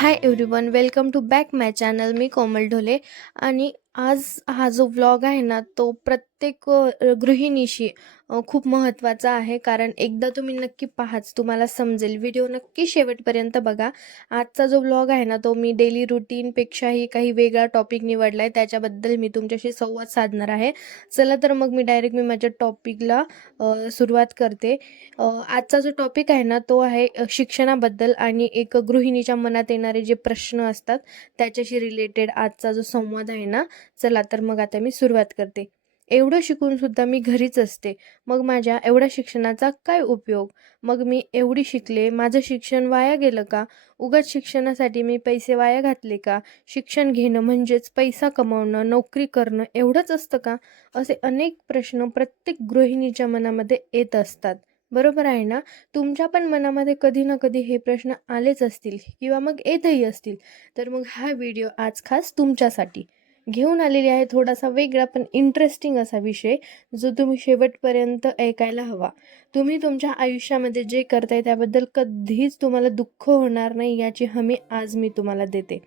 Hi everyone welcome to back my channel मी कोमल ढोले. आणि आज हा जो व्लॉग आहे ना तो प्रत्येक अ, गृहिणीशी अ, खूप महत्त्वाचा आहे. कारण एकदा तुम्ही नक्की पाहाच तुम्हाला समजेल. व्हिडिओ नक्की शेवटपर्यंत बघा. आजचा जो व्लॉग आहे ना तो मी डेली रुटीनपेक्षाही काही वेगळा टॉपिक निवडला आहे त्याच्याबद्दल मी तुमच्याशी संवाद साधणार आहे. चला तर मग मी डायरेक्ट मी माझ्या टॉपिकला सुरुवात करते. अ, आजचा जो टॉपिक आहे ना तो आहे अ, शिक्षणाबद्दल आणि एक गृहिणीच्या मनात येणारे जे प्रश्न असतात त्याच्याशी रिलेटेड आजचा जो संवाद आहे ना चला तर मग आता मी सुरुवात करते. एवढं शिकून सुद्धा मी घरीच असते. मग माझ्या एवढ्या शिक्षणाचा काय उपयोग? मग मी एवढी शिकले माझं शिक्षण वाया गेलं का? उगाच शिक्षणासाठी मी पैसे वाया घातले का? शिक्षण घेणं म्हणजेच पैसा कमावणं नोकरी करणं एवढंच असतं का? असे अनेक प्रश्न प्रत्येक गृहिणीच्या मनामध्ये येत असतात. बरोबर आहे ना? तुमच्या पण मनामध्ये कधी ना कधी हे प्रश्न आलेच असतील किंवा मग येतही असतील. तर मग हा व्हिडिओ आज खास तुमच्यासाठी. घेऊन आलेली आहे. थोडासा वेगळा पण इंटरेस्टिंग असा विषय जो तुम्ही शेवटपर्यंत ऐकायला हवा. तुम्ही तुमच्या आयुष्यामध्ये जे करताय त्याबद्दल कधीच तुम्हाला दुःख होणार नाही याची हमी आज मी तुम्हाला देते.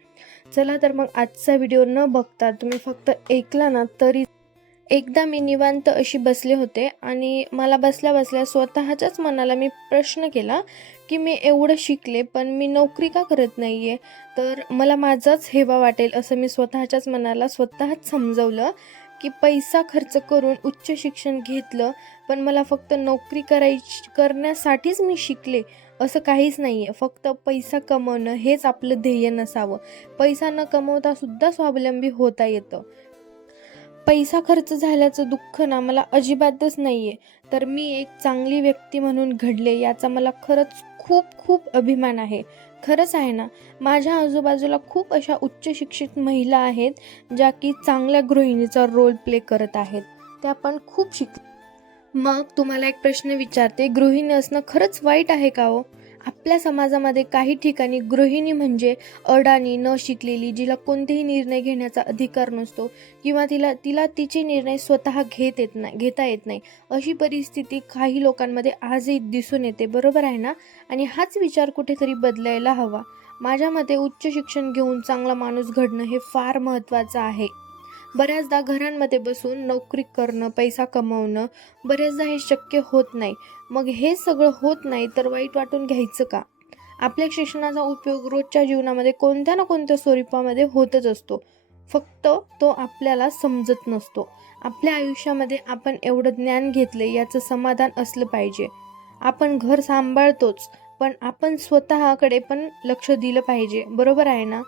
चला तर मग आजचा व्हिडिओ न बघता तुम्ही फक्त ऐकला ना तरी एकदा मी निवांत अशी बसले होते आणि मला बसल्या बसल्या स्वतःच्याच मनाला मी प्रश्न केला की मी एवढं शिकले पण मी नोकरी का करत नाही आहे तर मला माझाच हेवा वाटेल असं मी स्वतःच्याच मनाला स्वतःच समजवलं की पैसा खर्च करून उच्च शिक्षण घेतलं पण मला फक्त नोकरी करायची करण्यासाठीच मी शिकले असं काहीच नाही आहे फक्त पैसा कमवणं हेच आपलं ध्येय नसावं. पैसा न कमवता सुद्धा स्वावलंबी होता येतं. पैसा खर्च झाल्याचं दुःख ना मला अजिबातच नाही आहे तर मी एक चांगली व्यक्ती म्हणून घडले याचा मला खरंच खूप खूप अभिमान आहे. खरंच आहे ना माझ्या आजूबाजूला खूप अशा उच्च शिक्षित महिला आहेत ज्या की चांगल्या गृहिणीचा रोल प्ले करत आहेत. त्या पण खूप शिक मग तुम्हाला एक प्रश्न विचारते गृहिणी असणं खरंच वाईट आहे का हो? आपल्या समाजामध्ये काही ठिकाणी गृहिणी म्हणजे अडाणी न शिकलेली जिला कोणतेही निर्णय घेण्याचा अधिकार नसतो किंवा तिला तिला तिचे निर्णय स्वतः घेत येत नाही घेता येत नाही. अशी परिस्थिती काही लोकांमध्ये आजही दिसून येते. बरोबर आहे ना? आणि हाच विचार कुठेतरी बदलायला हवा. माझ्या मते उच्च शिक्षण घेऊन चांगला माणूस घडणं हे फार महत्त्वाचं आहे. बऱ्याचदा घरांमध्ये बसून नोकरी करणं पैसा कमवणं बऱ्याचदा हे शक्य होत नाही. मग हे सगळं होत नाही तर वाईट वाटून घ्यायचं का? आपल्या शिक्षणाचा उपयोग रोजच्या जीवनामध्ये कोणत्या ना कोणत्या स्वरूपामध्ये होतच असतो. फक्त तो आपल्याला समजत नसतो. आपल्या आयुष्यामध्ये आपण एवढं ज्ञान घेतलं याचं समाधान असलं पाहिजे. आपण घर सांभाळतोच पण आपण स्वतःकडे पण लक्ष दिलं पाहिजे. बरोबर आहे ना?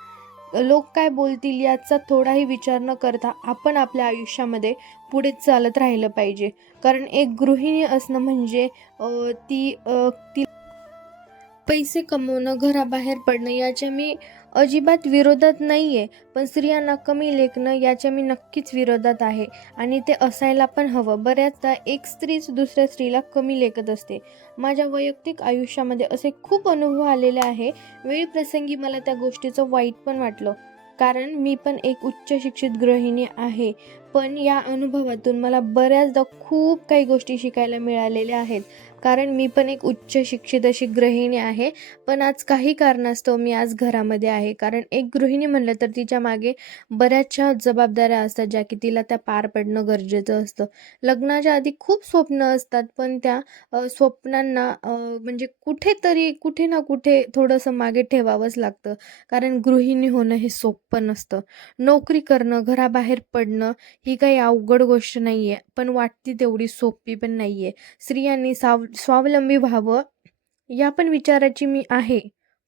लोक काय बोलतील याचा थोडाही विचार न करता आपण आपल्या आयुष्यामध्ये पुढे चालत राहिलं पाहिजे. कारण एक गृहिणी असणं म्हणजे ती ती पैसे कमवणं घराबाहेर पडणं याच्या मी अजिबात विरोधात नाही आहे पण स्त्रियांना कमी लेखणं याच्या मी नक्कीच विरोधात आहे. आणि ते असायला पण हवं. बऱ्याचदा एक स्त्रीच दुसऱ्या स्त्रीला कमी लेखत असते. माझ्या वैयक्तिक आयुष्यामध्ये असे खूप अनुभव आलेले आहे. वेळ प्रसंगी मला त्या गोष्टीचं वाईट पण वाटलं. कारण मी पण एक उच्च शिक्षित गृहिणी आहे. पण या अनुभवातून मला बऱ्याचदा खूप काही गोष्टी शिकायला मिळालेल्या आहेत. कारण मी पण एक उच्च शिक्षित अशी गृहिणी आहे. पण आज काही कारणास्तव मी आज घरामध्ये आहे. कारण एक गृहिणी म्हणलं तर तिच्यामागे बऱ्याचशा जबाबदाऱ्या असतात ज्या की तिला त्या पार पडणं गरजेचं असतं. लग्नाच्या आधी खूप स्वप्न असतात पण त्या स्वप्नांना म्हणजे कुठेतरी कुठे ना कुठे थोडंसं मागे ठेवावंच लागतं. कारण गृहिणी होणं हे सोपं नसतं. नोकरी करणं घराबाहेर पडणं ही काही अवघड गोष्ट नाही आहे पण वाटती तेवढी सोपी पण नाही आहे स्त्रियांनी साव स्वावलंबी व्हावं या पण विचाराची मी आहे.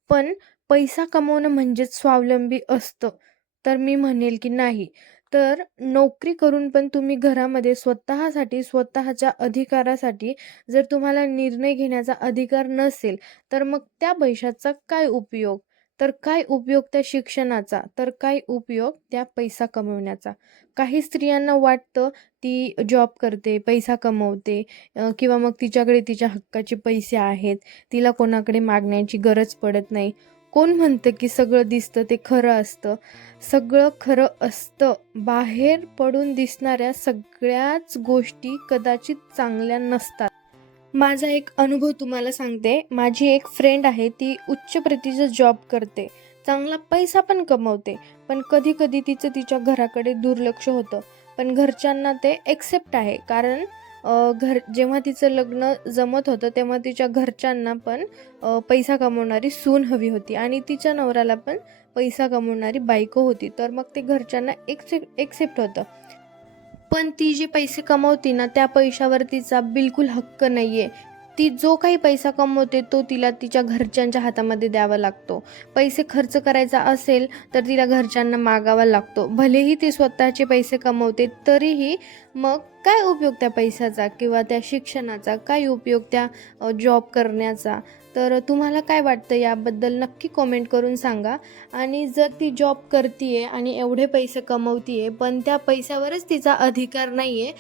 पण पैसा कमवणं म्हणजेच स्वावलंबी असतं तर मी म्हणेल की नाही. तर नोकरी करून पण तुम्ही घरामध्ये स्वतःसाठी स्वतःच्या अधिकारासाठी जर तुम्हाला निर्णय घेण्याचा अधिकार नसेल तर मग त्या पैशाचा काय उपयोग? तर काय उपयोग त्या शिक्षणाचा? तर काय उपयोग त्या पैसा कमवण्याचा? काही स्त्रियांना वाटतं ती जॉब करते पैसा कमवते किंवा मग तिच्याकडे तिच्या हक्काचे पैसे आहेत तिला कोणाकडे मागण्याची गरज पडत नाही. कोण म्हणतं की सगळं दिसतं ते खरं असतं? सगळं खरं असतं. बाहेर पडून दिसणाऱ्या सगळ्याच गोष्टी कदाचित चांगल्या नसतात. माझा एक अनुभव तुम्हाला सांगते. माझी एक फ्रेंड आहे ती उच्च प्रतीचं जॉब करते. चांगला पैसा पण कमवते पण कधी कधी तिचं तिच्या घराकडे दुर्लक्ष होतं. पण घरच्यांना ते एक्सेप्ट आहे कारण घर जेव्हा तिचं लग्न जमत होतं तेव्हा तिच्या घरच्यांना पण पैसा कमवणारी सून हवी होती आणि तिच्या नवऱ्याला पण पैसा कमवणारी बायको होती. तर मग ते घरच्यांना एक्सेप्ट एक्सेप्ट होतं. पण ती जे पैसे कमवते ना त्या पैशावर तिचा बिलकुल हक्क नाही आहे ती जो काही पैसा कमवते तो तिला तिच्या घरच्यांच्या हातामध्ये द्यावा लागतो. पैसे खर्च करायचा असेल तर तिला घरच्यांना मागावा लागतो. भलेही ती स्वतःचे पैसे कमवते तरीही मग काय उपयोग त्या पैशाचा किंवा त्या शिक्षणाचा? काय उपयोग त्या जॉब करण्याचा? तर तुम्हाला काय वाटतं याबद्दल नक्की कमेंट करून सांगा. आणि जर ती जॉब करते आणि एवढे पैसे कमवते पण त्या पैशावरच तिचा अधिकार नाही आहे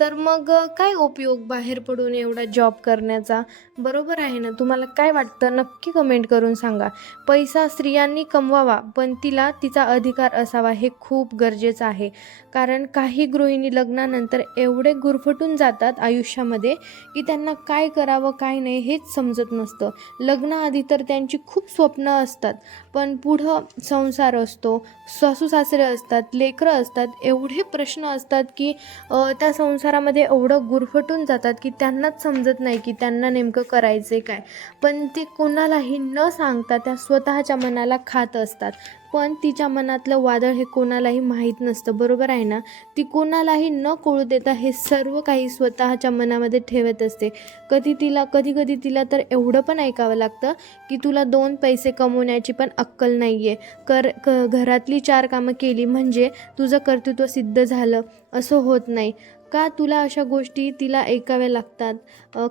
तर मग काय उपयोग बाहेर पडून एवढा जॉब करण्याचा? बरोबर आहे ना? तुम्हाला काय वाटतं? नक्की कमेंट करून सांगा. पैसा स्त्रियांनी कमवावा पण तिला तिचा अधिकार असावा हे खूप गरजेचं आहे. कारण काही गृहिणी लग्नानंतर एवढे गुरफटून जातात आयुष्यामध्ये की त्यांना काय करावं काय नाही हेच समजत नसतं. लग्नाआधी तर त्यांची खूप स्वप्न असतात पण पुढं संसार असतो सासू सासरे असतात लेकरं असतात एवढे प्रश्न असतात की त्या संसार संसारामध्ये एवढं गुरफटून जातात की त्यांनाच समजत नाही की त्यांना नेमकं करायचं काय. पण ते कोणालाही न सांगता त्या स्वतःच्या मनाला खात असतात. पण तिच्या मनातलं वादळ हे कोणालाही माहीत नसतं. बरोबर आहे ना? ती कोणालाही न कळू देता हे सर्व काही स्वतःच्या मनामध्ये ठेवत असते. कधी तिला कधी कधी तिला तर एवढं पण ऐकावं लागतं की तुला दोन पैसे कमवण्याची पण अक्कल नाही आहे कर क घरातली चार कामं केली म्हणजे तुझं कर्तृत्व सिद्ध झालं. असं होत नाही. का तुला अशा गोष्टी तिला ऐकाव्या लागतात?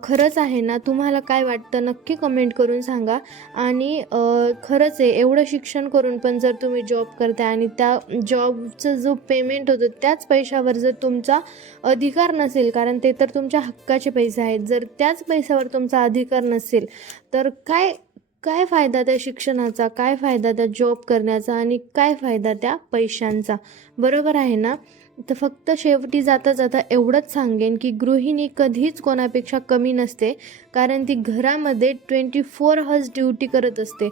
खरंच आहे ना? तुम्हाला काय वाटतं? नक्की कमेंट करून सांगा. आणि खरंच आहे एवढं शिक्षण करून पण जर तुम्ही जॉब करताय आणि त्या जॉबचं जो पेमेंट होतं त्याच पैशावर जर तुमचा अधिकार नसेल कारण ते तर तुमच्या हक्काचे पैसे आहेत जर त्याच पैशावर तुमचा अधिकार नसेल तर काय काय फायदा त्या शिक्षणाचा? काय फायदा त्या जॉब करण्याचा? आणि काय फायदा त्या पैशांचा? बरोबर आहे ना? तर फक्त शेवटी जाता जाता एवढंच सांगेन की गृहिणी कधीच कोणापेक्षा कमी नसते कारण ती घरामध्ये ट्वेंटी फोर हर्स ड्युटी करत असते.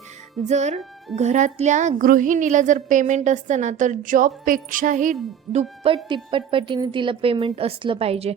जर घरातल्या गृहिणीला जर पेमेंट असतं ना तर जॉबपेक्षाही दुप्पट तिप्पट पटीने तिला पेमेंट असलं पाहिजे.